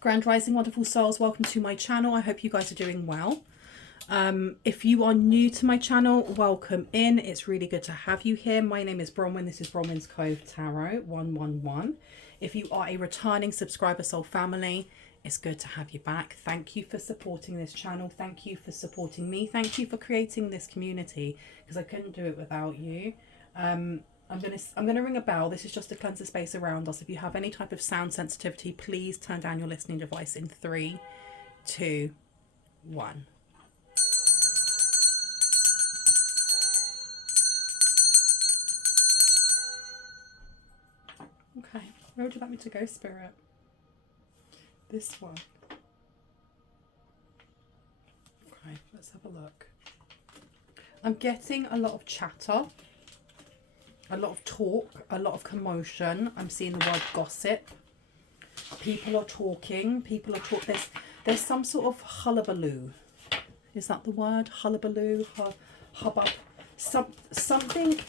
Grand Rising, wonderful souls, welcome to my channel. I hope you guys are doing well. If you are new to my channel, welcome in. It's really good to have you here. My name is Bronwyn. This is Bronwyn's Cove Tarot 111. If you are a returning subscriber, soul family, it's good to have you back. Thank you for supporting this channel. Thank you for supporting me. Thank you for creating this community, because I couldn't do it without you. I'm gonna ring a bell. This is just to cleanse the space around us. If you have any type of sound sensitivity, please turn down your listening device in 3, 2, 1. Okay, where would you like me to go, Spirit? This one. Okay, let's have a look. I'm getting a lot of chatter, a lot of talk, a lot of commotion. I'm seeing the word gossip. People are talking. There's some sort of hullabaloo. Is that the word? Hullabaloo? Hubbub? Something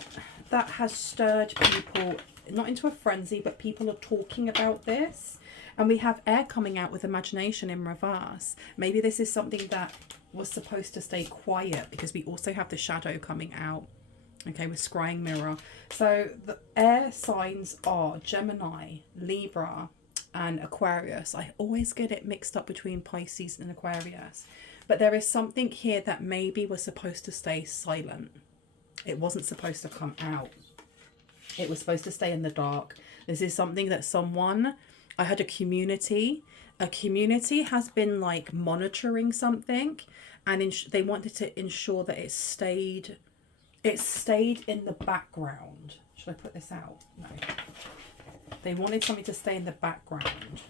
that has stirred people, not into a frenzy, but people are talking about this. And we have air coming out with imagination in reverse. Maybe this is something that was supposed to stay quiet, because we also have the shadow coming out. Okay, with scrying mirror. So the air signs are Gemini, Libra, and Aquarius. I always get it mixed up between Pisces and Aquarius. But there is something here that maybe was supposed to stay silent. It wasn't supposed to come out. It was supposed to stay in the dark. This is something that I had a community has been like monitoring something, and they wanted to ensure that it stayed in the background. Should I put this out? No. They wanted something to stay in the background.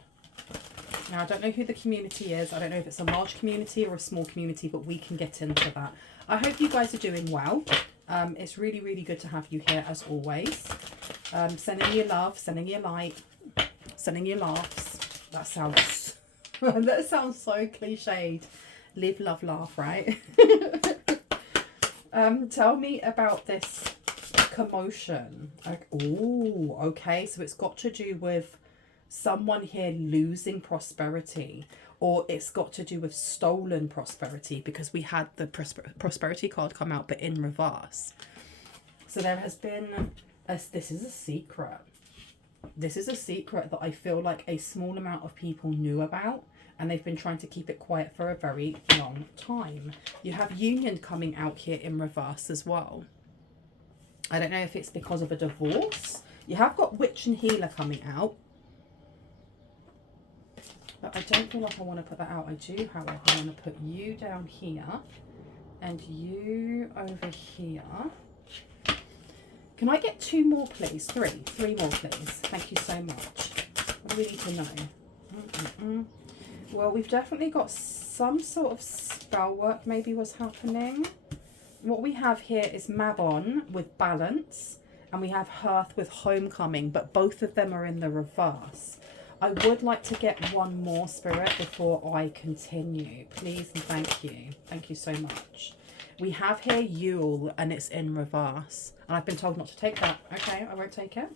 Now, I don't know who the community is. I don't know if it's a large community or a small community, but we can get into that. I hope you guys are doing well. It's really, really good to have you here as always. Sending you love, sending you light, sending you laughs. That sounds so cliched. Live, love, laugh, right? Tell me about this commotion. Oh, okay. So it's got to do with someone here losing prosperity, or it's got to do with stolen prosperity, because we had the prosperity card come out, but in reverse. So there has been, this is a secret. This is a secret that I feel like a small amount of people knew about, and they've been trying to keep it quiet for a very long time. You have union coming out here in reverse as well. I don't know if it's because of a divorce. You have got witch and healer coming out. But I don't feel like I want to put that out. I do, however, want to put you down here and you over here. Can I get 2 more, please? 3 more, please. Thank you so much. What do we need to know? Well, we've definitely got some sort of spell work maybe was happening. What we have here is Mabon with balance, and we have Hearth with homecoming, but both of them are in the reverse. I would like to get 1 more, Spirit, before I continue. Please and thank you. Thank you so much. We have here Yule, and it's in reverse. And I've been told not to take that. Okay, I won't take it.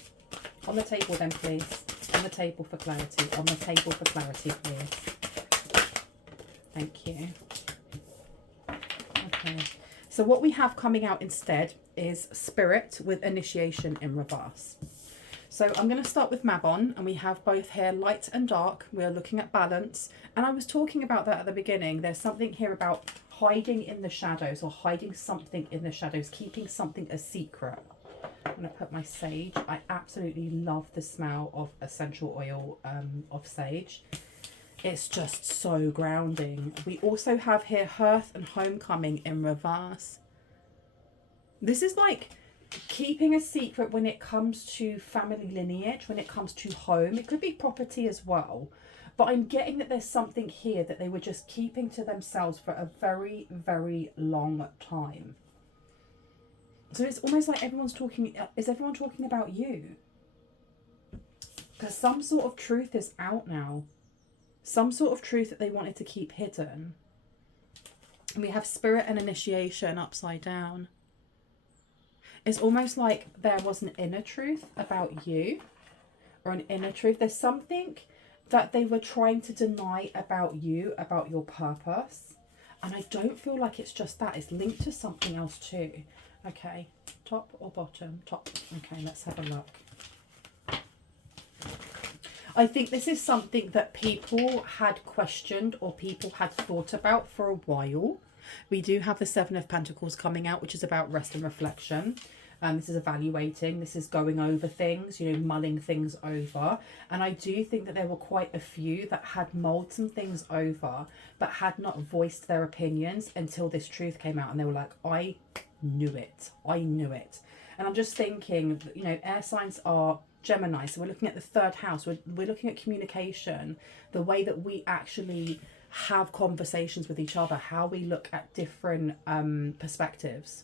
On the table then, please. On the table for clarity. On the table for clarity, please. Thank you. Okay. So what we have coming out instead is Spirit with initiation in reverse. So I'm going to start with Mabon, and we have both here light and dark. We are looking at balance. And I was talking about that at the beginning. There's something here about hiding in the shadows, or hiding something in the shadows, keeping something a secret. I'm going to put my sage. I absolutely love the smell of essential oil of sage. It's just so grounding. We also have here Hearth and homecoming in reverse. This is like keeping a secret when it comes to family lineage, when it comes to home. It could be property as well. But I'm getting that there's something here that they were just keeping to themselves for a very, very long time. So it's almost like everyone's talking, is everyone talking about you? Because some sort of truth is out now. Some sort of truth that they wanted to keep hidden. And we have Spirit and initiation upside down. It's almost like there was an inner truth about you, or an inner truth. There's something that they were trying to deny about you, about your purpose. And I don't feel like it's just that. It's linked to something else too. Okay, top or bottom? Top. Okay, let's have a look. I think this is something that people had questioned or people had thought about for a while. We do have the Seven of Pentacles coming out, which is about rest and reflection. This is evaluating, this is going over things, you know, mulling things over. And I do think that there were quite a few that had mulled some things over, but had not voiced their opinions until this truth came out. And they were like, I knew it. I knew it. And I'm just thinking, you know, air signs are Gemini. So we're looking at the third house. We're looking at communication, the way that we actually have conversations with each other, how we look at different perspectives,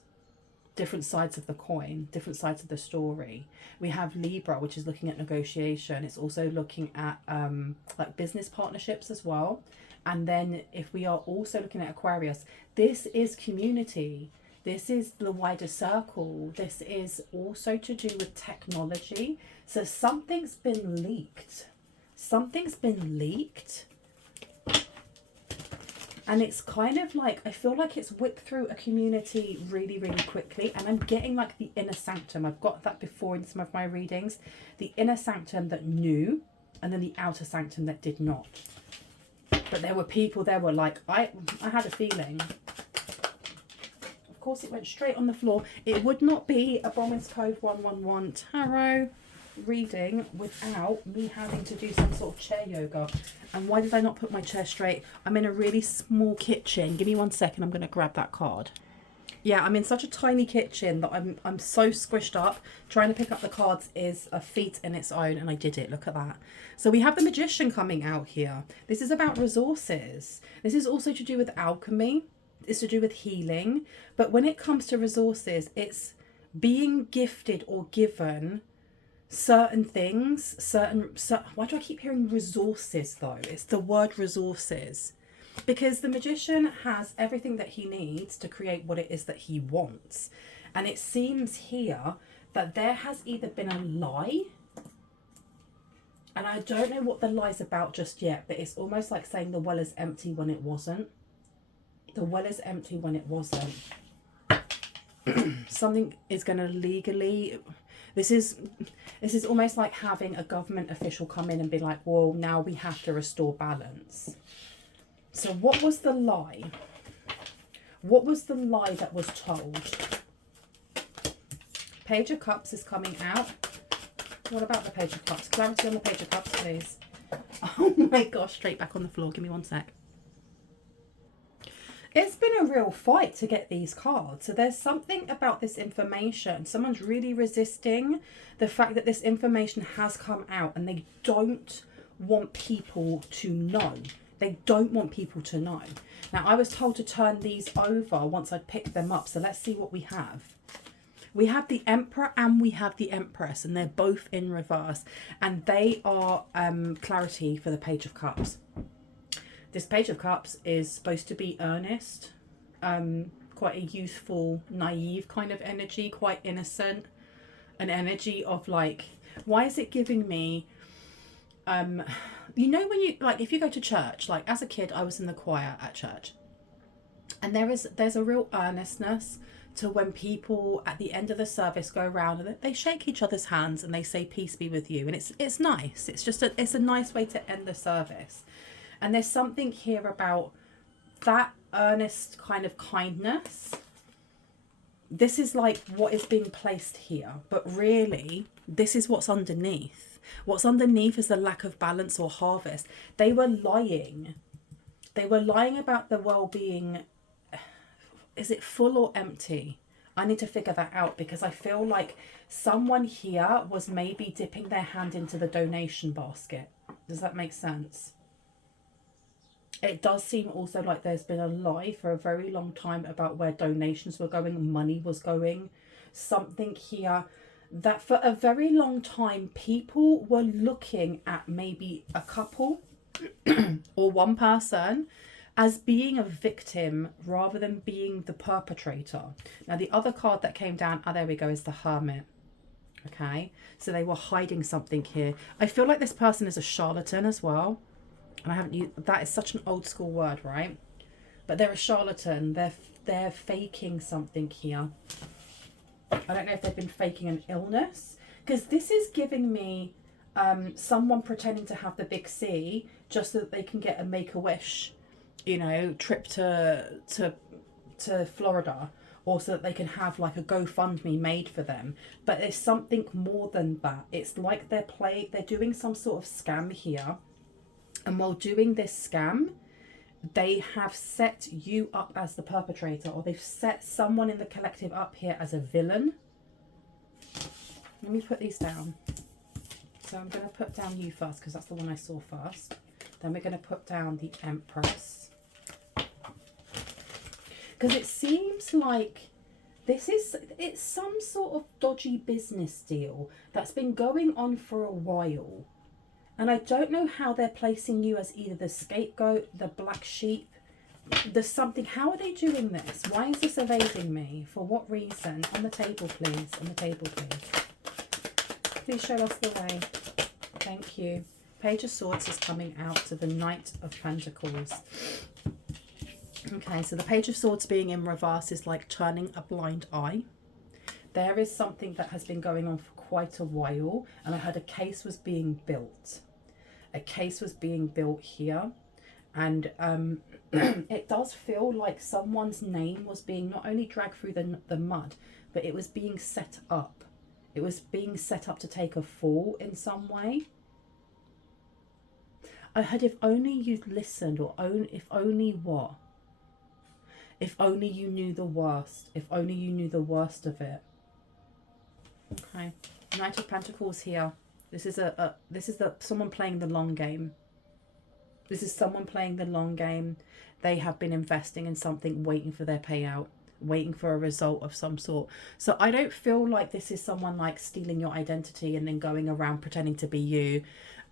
different sides of the coin, different sides of the story. We have Libra, which is looking at negotiation. It's also looking at like business partnerships as well. And then if we are also looking at Aquarius, this is community. This is the wider circle. This is also to do with technology. So something's been leaked. Something's been leaked. And it's kind of like, I feel like it's whipped through a community really, really quickly. And I'm getting like the inner sanctum. I've got that before in some of my readings. The inner sanctum that knew, and then the outer sanctum that did not. But there were people, there were like, I had a feeling. Of course, it went straight on the floor. It would not be a Bromance Code 111 tarot reading without me having to do some sort of chair yoga. And why did I not put my chair straight? I'm in a really small kitchen. Give me 1 second. I'm going to grab that card. Yeah, I'm in such a tiny kitchen that I'm so squished up. Trying to pick up the cards is a feat in its own, and I did it. Look at that. So we have the Magician coming out here. This is about resources. This is also to do with alchemy. It's to do with healing. But when it comes to resources, it's being gifted or given certain things, why do I keep hearing resources though? It's the word resources, because the Magician has everything that he needs to create what it is that he wants. And it seems here that there has either been a lie, and I don't know what the lie's about just yet, but it's almost like saying the well is empty when it wasn't. The well is empty when it wasn't. Something is going to legally... This is almost like having a government official come in and be like, well, now we have to restore balance. So what was the lie? What was the lie that was told? Page of Cups is coming out. What about the Page of Cups? Clarity on the Page of Cups, please. Oh my gosh, straight back on the floor. Give me 1 sec. It's been a real fight to get these cards. So there's something about this information. Someone's really resisting the fact that this information has come out, and they don't want people to know. They don't want people to know. Now, I was told to turn these over once I'd picked them up. So let's see what we have. We have the Emperor and we have the Empress, and they're both in reverse. And they are clarity for the Page of Cups. This Page of Cups is supposed to be earnest, quite a youthful, naive kind of energy, quite innocent, an energy of like, why is it giving me, you know, when you, like, if you go to church, like as a kid, I was in the choir at church, and there's a real earnestness to when people at the end of the service go around and they shake each other's hands and they say, peace be with you. And it's nice. It's just it's a nice way to end the service. And there's something here about that earnest kind of kindness. This is like what is being placed here. But really, this is what's underneath. What's underneath is the lack of balance or harvest. They were lying. They were lying about the well-being. Is it full or empty? I need to figure that out, because I feel like someone here was maybe dipping their hand into the donation basket. Does that make sense? It does seem also like there's been a lie for a very long time about where donations were going, money was going. Something here that for a very long time people were looking at maybe a couple or one person as being a victim rather than being the perpetrator. Now the other card that came down, oh there we go, is the Hermit. Okay, so they were hiding something here. I feel like this person is a charlatan as well. And I haven't used, that is such an old school word, right? But they're a charlatan. They're faking something here. I don't know if they've been faking an illness, because this is giving me someone pretending to have the big C just so that they can get a Make-A-Wish, you know, trip to Florida, or so that they can have like a GoFundMe made for them. But there's something more than that. It's like they're doing some sort of scam here, and while doing this scam, they have set you up as the perpetrator, or they've set someone in the collective up here as a villain. Let me put these down. So I'm going to put down you first, because that's the one I saw first. Then we're going to put down the Empress. Because it seems like it's some sort of dodgy business deal that's been going on for a while. And I don't know how they're placing you as either the scapegoat, the black sheep. There's something. How are they doing this? Why is this evading me? For what reason? On the table, please. On the table, please. Please show us the way. Thank you. Page of Swords is coming out to the Knight of Pentacles. Okay, so the Page of Swords being in reverse is like turning a blind eye. There is something that has been going on for quite a while, and I heard a case was being built. A case was being built here, and it does feel like someone's name was being not only dragged through the mud, but it was being set up. It was being set up to take a fall in some way. I heard if only you'd listened, or if only what? If only you knew the worst. If only you knew the worst of it. Okay. Knight of Pentacles here. This is someone playing the long game. This is someone playing the long game. They have been investing in something, waiting for their payout, waiting for a result of some sort. So I don't feel like this is someone like stealing your identity and then going around pretending to be you,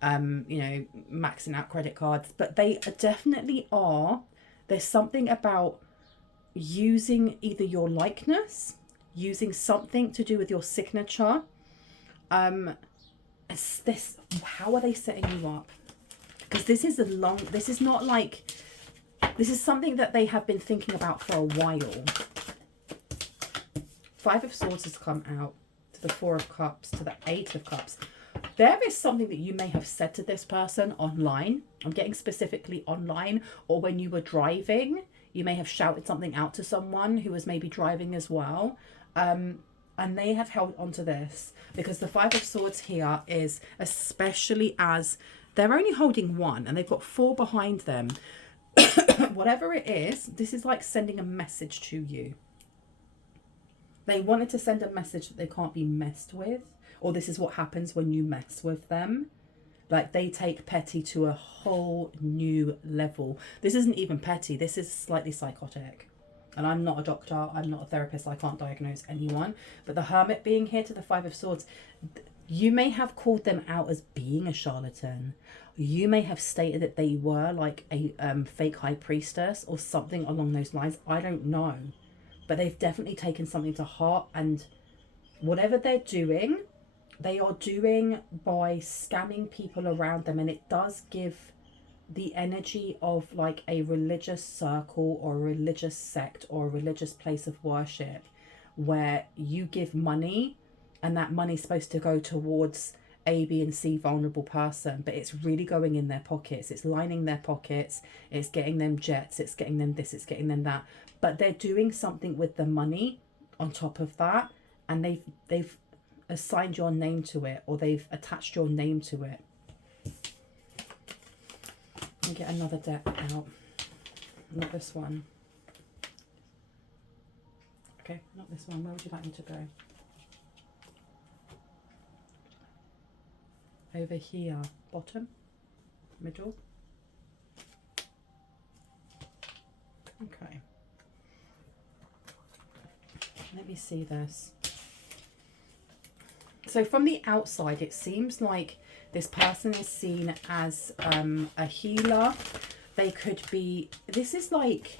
you know, maxing out credit cards. But they definitely are. There's something about using either your likeness, using something to do with your signature. This, how are they setting you up? Because this is this is not like, this is something that they have been thinking about for a while. Five of Swords has come out to the Four of Cups, to the Eight of Cups. There is something that you may have said to this person online. I'm getting specifically online, or when you were driving, you may have shouted something out to someone who was maybe driving as well. And they have held on to this, because the Five of Swords here is, especially as they're only holding one and they've got four behind them. Whatever it is, this is like sending a message to you. They wanted to send a message that they can't be messed with, or this is what happens when you mess with them. Like, they take petty to a whole new level. This isn't even petty. This is slightly psychotic. And I'm not a doctor. I'm not a therapist. I can't diagnose anyone. But the Hermit being here to the Five of Swords, you may have called them out as being a charlatan. You may have stated that they were like a fake high priestess or something along those lines. I don't know. But they've definitely taken something to heart. And whatever they're doing, they are doing by scamming people around them. And it does give the energy of like a religious circle or a religious sect or a religious place of worship, where you give money and that money's supposed to go towards A, B and C vulnerable person, but it's really going in their pockets. It's lining their pockets. It's getting them jets. It's getting them this. It's getting them that. But they're doing something with the money on top of that, and they've assigned your name to it, or they've attached your name to it. Let me get another deck out. Not this one. Okay, not this one. Where would you like me to go? Over here. Bottom? Middle? Okay. Let me see this. So from the outside, it seems like this person is seen as a healer. They could be, this is like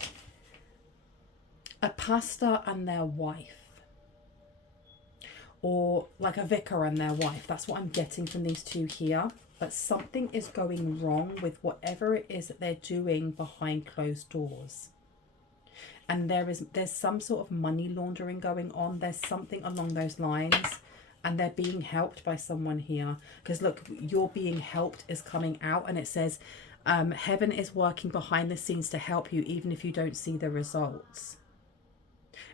a pastor and their wife. or like a vicar and their wife. That's what I'm getting from these two here. But something is going wrong with whatever it is that they're doing behind closed doors. And there's some sort of money laundering going on. There's something along those lines. And they're being helped by someone here. Because look, your being helped is coming out. And it says, heaven is working behind the scenes to help you, even if you don't see the results.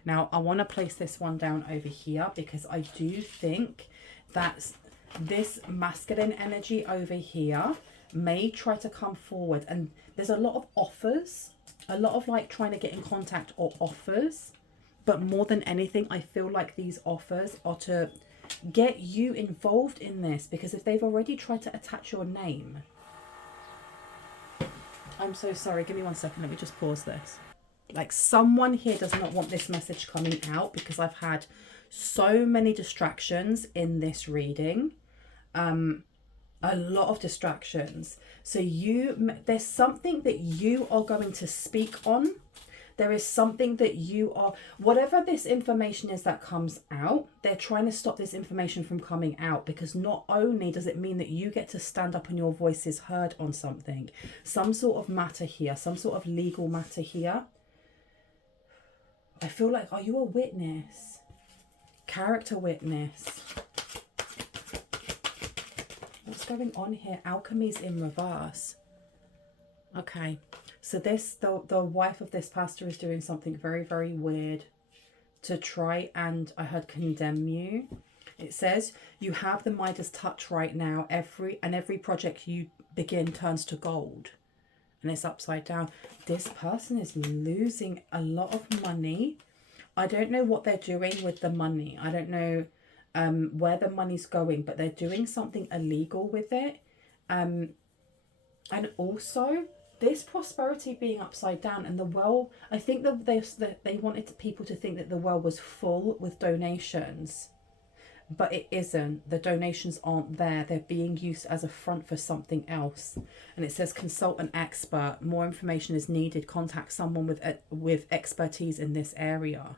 Now, I want to place this one down over here, because I do think that this masculine energy over here may try to come forward. And there's a lot of offers, a lot of like trying to get in contact or offers. But more than anything, I feel like these offers are to get you involved in this, because if they've already tried to attach your name. I'm so sorry, give me 1 second, let me just pause this. Like, someone here does not want this message coming out, because I've had so many distractions in this reading. A lot of distractions. So there's something that you are going to speak on. There is something that you are, whatever this information is that comes out, they're trying to stop this information from coming out, because not only does it mean that you get to stand up and your voice is heard on something, some sort of matter here, some sort of legal matter here. I feel like, are you a witness? Character witness. What's going on here? Alchemy's in reverse. Okay. So the wife of this pastor is doing something very, very weird to try and, I heard, condemn you. It says, you have the Midas touch right now. Every project you begin turns to gold. And it's upside down. This person is losing a lot of money. I don't know what they're doing with the money. I don't know where the money's going, but they're doing something illegal with it. And also, this prosperity being upside down and the well, I think that they wanted people to think that the well was full with donations, but it isn't. The donations aren't there. They're being used as a front for something else. And it says consult an expert. More information is needed. Contact someone with expertise in this area.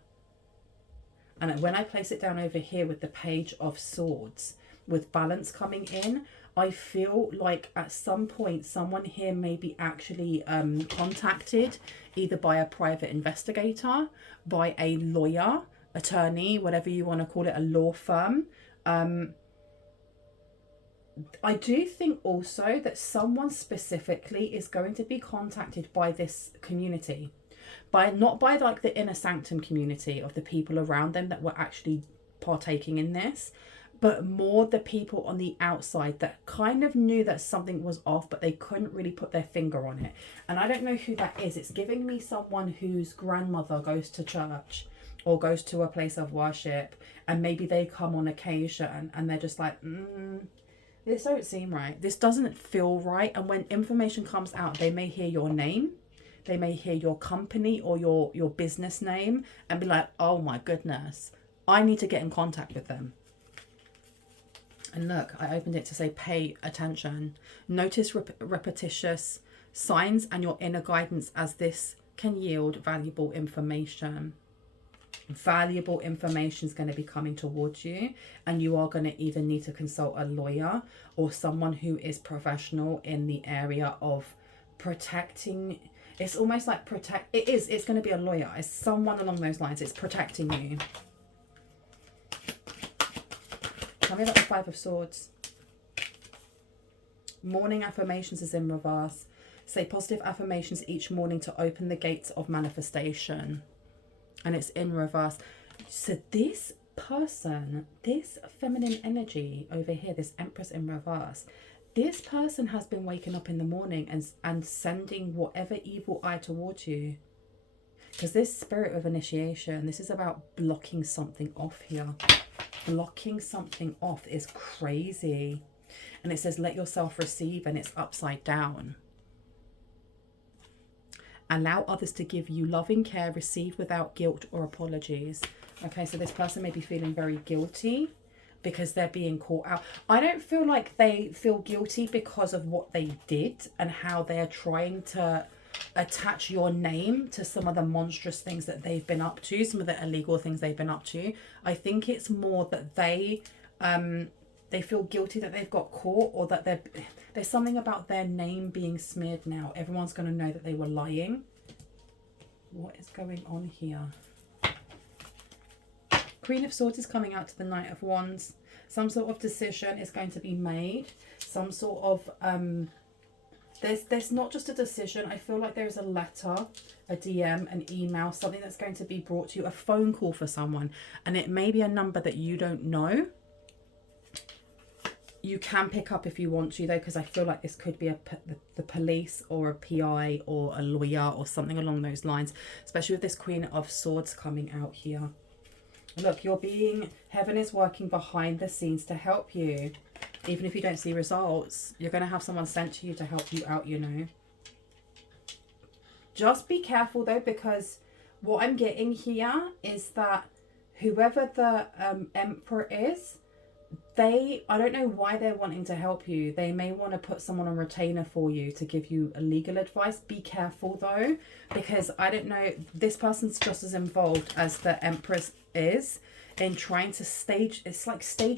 And when I place it down over here with the Page of Swords, with balance coming in, I feel like at some point someone here may be actually contacted either by a private investigator, by a lawyer, attorney, whatever you want to call it, a law firm. I do think also that someone specifically is going to be contacted by this community, not by like the inner sanctum community of the people around them that were actually partaking in this, but more the people on the outside that kind of knew that something was off, but they couldn't really put their finger on it. And I don't know who that is. It's giving me someone whose grandmother goes to church or goes to a place of worship, and maybe they come on occasion and they're just like, this don't seem right. This doesn't feel right. And when information comes out, they may hear your name. They may hear your company or your business name and be like, oh my goodness, I need to get in contact with them. And look, I opened it to say pay attention. Notice repetitious signs and your inner guidance, as this can yield valuable information. Valuable information is going to be coming towards you, and you are going to either need to consult a lawyer or someone who is professional in the area of protecting. It's almost like it's going to be a lawyer. It's someone along those lines. It's protecting you. Tell me about the Five of Swords. Morning affirmations is in reverse. Say positive affirmations each morning to open the gates of manifestation. And it's in reverse. So this person, this feminine energy over here, this Empress in reverse, this person has been waking up in the morning and sending whatever evil eye towards you. Because this spirit of initiation, this is about blocking something off here. Blocking something off is crazy. And it says, let yourself receive, and it's upside down. Allow others to give you loving care, received without guilt or apologies. Okay, so this person may be feeling very guilty because they're being caught out. I don't feel like they feel guilty because of what they did and how they're trying to attach your name to some of the monstrous things that they've been up to, some of the illegal things they've been up to. I think it's more that they feel guilty that they've got caught, or that there's something about their name being smeared now. Everyone's going to know that they were lying. What is going on here? Queen of Swords is coming out to the Knight of Wands. Some sort of decision is going to be made. Some sort of there's not just a decision. I feel like there's a letter, a DM, an email, something that's going to be brought to you, a phone call for someone, and it may be a number that you don't know. You can pick up if you want to, though, because I feel like this could be the police or a PI or a lawyer or something along those lines, especially with this Queen of Swords coming out here. Look, heaven is working behind the scenes to help you. Even if you don't see results, you're going to have someone sent to you to help you out, you know. Just be careful, though, because what I'm getting here is that whoever the Emperor is, I don't know why they're wanting to help you. They may want to put someone on retainer for you to give you a legal advice. Be careful, though, because I don't know, this person's just as involved as the Empress is in trying to stage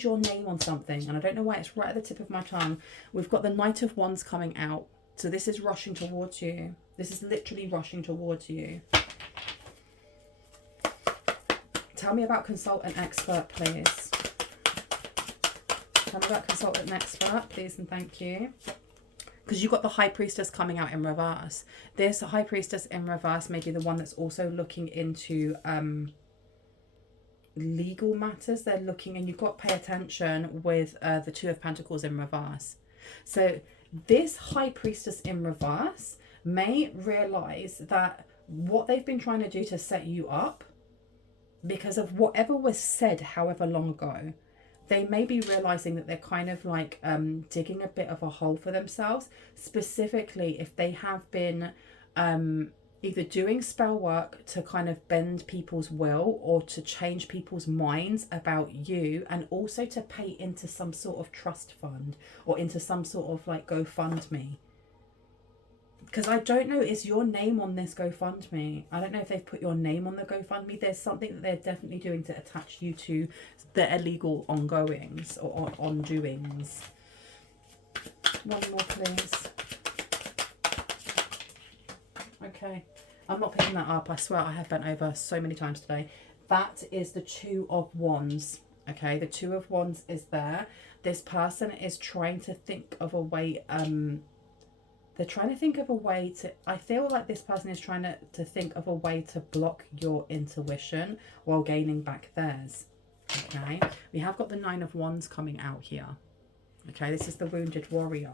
your name on something, and I don't know why it's right at the tip of my tongue. We've got the Knight of Wands coming out, so this is rushing towards you. This is literally rushing towards you. Tell me about consultant expert, please. Tell me about consultant expert, please, and thank you. Because you've got the High Priestess coming out in reverse. This High Priestess in reverse may be the one that's also looking into legal matters. They're looking, and you've got to pay attention with the Two of Pentacles in reverse. So this High Priestess in reverse may realize that what they've been trying to do to set you up, because of whatever was said however long ago, they may be realizing that they're kind of like digging a bit of a hole for themselves, specifically if they have been either doing spell work to kind of bend people's will or to change people's minds about you, and also to pay into some sort of trust fund or into some sort of like GoFundMe. Because I don't know, is your name on this GoFundMe? I don't know if they've put your name on the GoFundMe. There's something that they're definitely doing to attach you to the illegal ongoings or ondoings. One more, please. Okay, I'm not picking that up. I swear I have bent over so many times today. That is the Two of Wands. Okay, the Two of Wands is there. This person is trying to think of a way, they're trying to think of a way to, I feel like this person is trying to think of a way to block your intuition while gaining back theirs. Okay, we have got the Nine of Wands coming out here. Okay, this is the Wounded Warrior.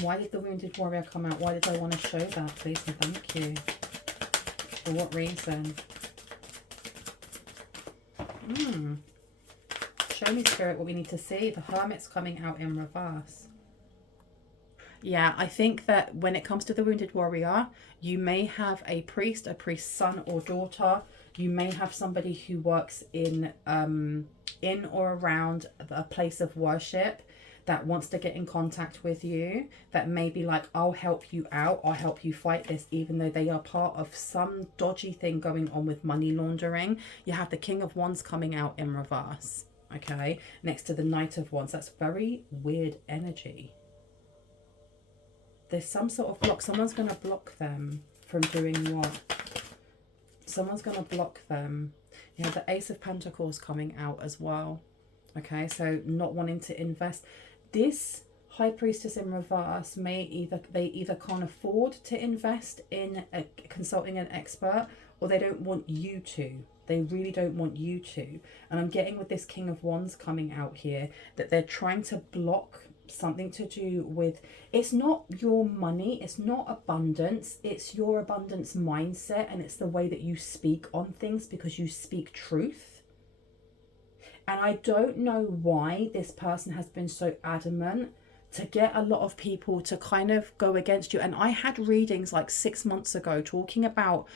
Why did the Wounded Warrior come out? Why did I want to show that, please and thank you? For what reason? Show me, Spirit, what we need to see. The Hermit's coming out in reverse. Yeah, I think that when it comes to the Wounded Warrior, you may have a priest's son or daughter. You may have somebody who works in or around a place of worship that wants to get in contact with you, that may be like, I'll help you out, I'll help you fight this, even though they are part of some dodgy thing going on with money laundering. You have the King of Wands coming out in reverse, okay, next to the Knight of Wands. That's very weird energy. There's some sort of block. Someone's going to block them from doing what? Someone's going to block them. You have the Ace of Pentacles coming out as well. Okay, so not wanting to invest. This High Priestess in reverse may either can't afford to invest in consulting an expert, or they don't want you to. They really don't want you to. And I'm getting with this King of Wands coming out here that they're trying to block something to do with, it's not your money, it's not abundance, it's your abundance mindset, and it's the way that you speak on things, because you speak truth. And I don't know why this person has been so adamant to get a lot of people to kind of go against you. And I had readings like 6 months ago talking about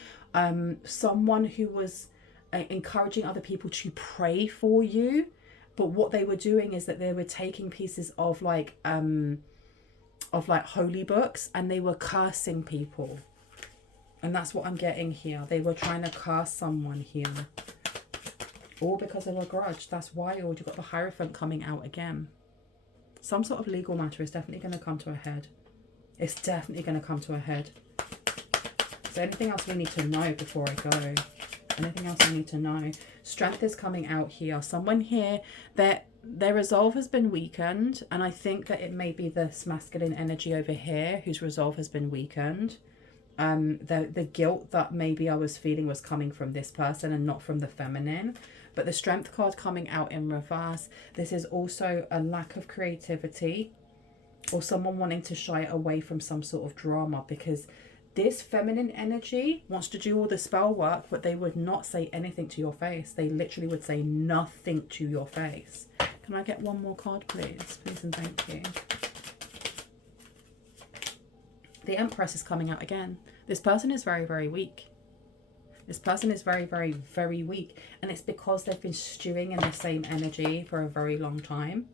someone who was encouraging other people to pray for you. But what they were doing is that they were taking pieces of like, of like holy books, and they were cursing people. And that's what I'm getting here. They were trying to curse someone here. All because of a grudge. That's wild. You've got the Hierophant coming out again. Some sort of legal matter is definitely going to come to a head. It's definitely going to come to a head. Is there anything else we need to know before I go? Anything else I need to know? Strength is coming out here. Someone here, their resolve has been weakened. And I think that it may be this masculine energy over here whose resolve has been weakened. The guilt that maybe I was feeling was coming from this person and not from the feminine. But the Strength card coming out in reverse, this is also a lack of creativity or someone wanting to shy away from some sort of drama, because this feminine energy wants to do all the spell work, but they would not say anything to your face. They literally would say nothing to your face. Can I get one more card, please? Please and thank you. The Empress is coming out again. This person is very, very weak. This person is very, very, very weak. And it's because they've been stewing in the same energy for a very long time.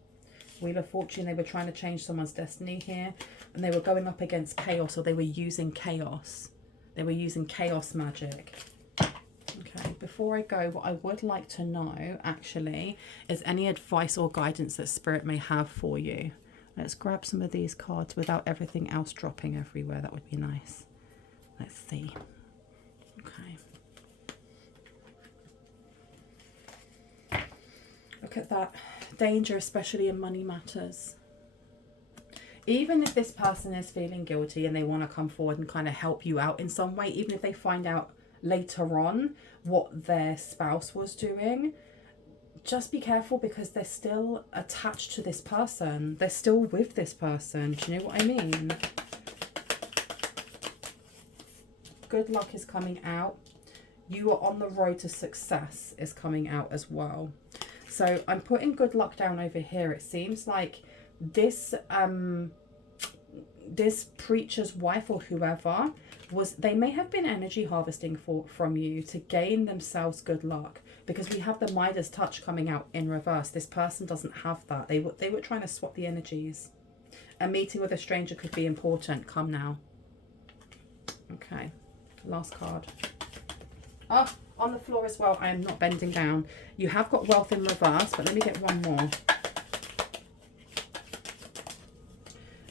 Wheel of Fortune, they were trying to change someone's destiny here. And they were going up against chaos, or they were using chaos. They were using chaos magic. Okay, before I go, what I would like to know, actually, is any advice or guidance that Spirit may have for you. Let's grab some of these cards without everything else dropping everywhere. That would be nice. Let's see. Okay. Look at that. Danger, especially in money matters. Even if this person is feeling guilty and they want to come forward and kind of help you out in some way, even if they find out later on what their spouse was doing, just be careful, because they're still attached to this person. They're still with this person. Do you know what I mean? Good luck is coming out. You are on the road to success is coming out as well. So I'm putting good luck down over here. It seems like this this preacher's wife or whoever they may have been energy harvesting from you to gain themselves good luck, because we have the Midas touch coming out in reverse. This person doesn't have that. They were trying to swap the energies. A meeting with a stranger could be important. Come now. Okay, last card. Oh, on the floor as well. I am not bending down. You have got wealth in reverse, but let me get one more.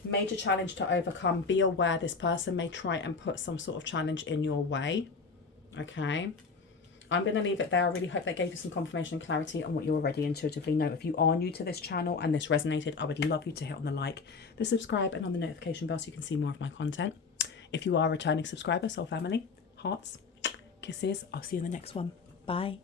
Major challenge to overcome. Be aware this person may try and put some sort of challenge in your way. Okay. I'm going to leave it there. I really hope that gave you some confirmation and clarity on what you already intuitively know. If you are new to this channel and this resonated, I would love you to hit on the like, the subscribe, and on the notification bell so you can see more of my content. If you are a returning subscriber, soul family, hearts, kisses. I'll see you in the next one. Bye.